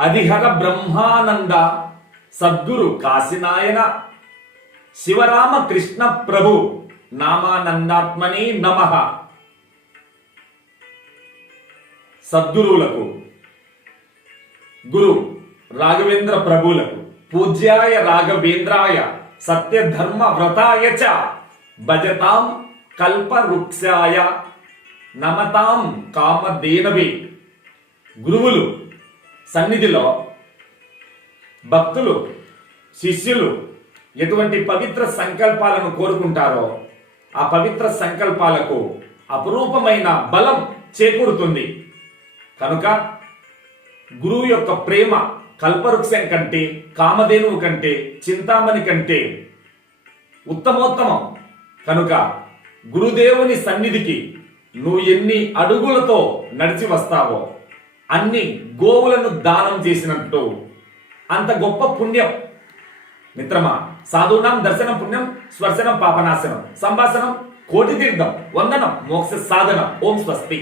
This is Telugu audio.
అధిహర బ్రహ్మానంద సద్గురు కాశీనాయన శివరామ కృష్ణ ప్రభు నామానందాత్మని నమః. సద్గురువులకు, గురు రాఘవేంద్ర ప్రభువులకు, పూజ్యాయ రాఘవేంద్రాయ సత్యధర్మ వ్రతాయ చ భజతాం కల్పవృక్షాయ నమతాం కామధేనవే. గురువులు సన్నిధిలో భక్తులు, శిష్యులు ఎటువంటి పవిత్ర సంకల్పాలను కోరుకుంటారో ఆ పవిత్ర సంకల్పాలకు అపురూపమైన బలం చేకూరుతుంది. కనుక గురువు యొక్క ప్రేమ కల్పవృక్షం కంటే, కామధేనువు కంటే, చింతామణి కంటే ఉత్తమోత్తమం. కనుక గురుదేవుని సన్నిధికి నువ్వు ఎన్ని అడుగులతో నడిచి వస్తావో అన్ని గోవులను దానం చేసినట్టు అంత గొప్ప పుణ్యం. మిత్రమా, సాధూనాం దర్శనం పుణ్యం, స్పర్శనం పాపనాశనం, సంభాషణం కోటి తీర్థం, వందనం మోక్ష సాధనం. ఓం స్వస్తి.